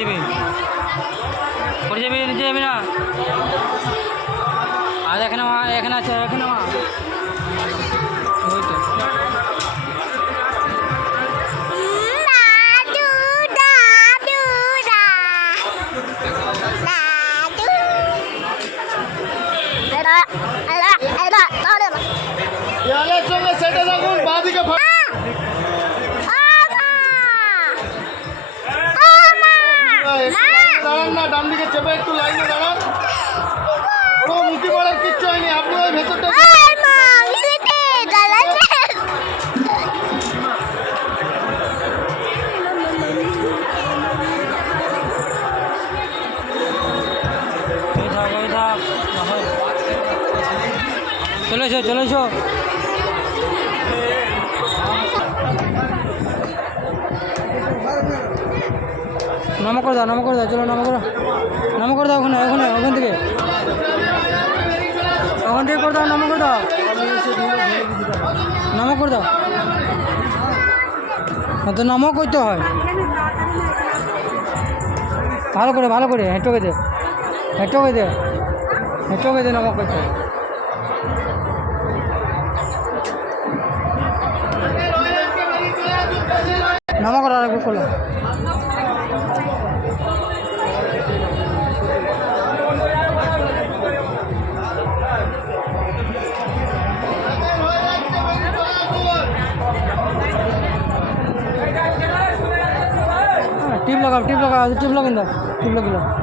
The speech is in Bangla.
যাবি? পড়ে যাবি নিচে যাবি না? আর এখানে মা এখানে আছে এখানে মা। ওই তো সঙ্গে সেটে থাকুন বাঁদিকে না ডান দিকে চেপে একটু লাইনে দাঁড়ান। কোনো মুখি মারার কিচ্ছু হয়নি আপনি ওই ভেতরটা ওই থাক ওই থাক হয়। চলে এসো চলে এসো। নামো করে দাও নামো করে দাও চলো নামো করো নামো করে দাও ওখানে ওখানে ওখান থেকে। ওখান থেকে করে দাও নামো করে দাও। নামো করে দাও। হ্যাঁ, তো নামও করতে হয়। ভালো করে ভালো করে হেঁটোকে দে হেঁটোকে দে হেঁটোকে দে নামক করতে হয়। নামা করো আর একবার টিপ লাগাও টিপ লাগাও টিপ লাগিন দাও টিপ লাগাও।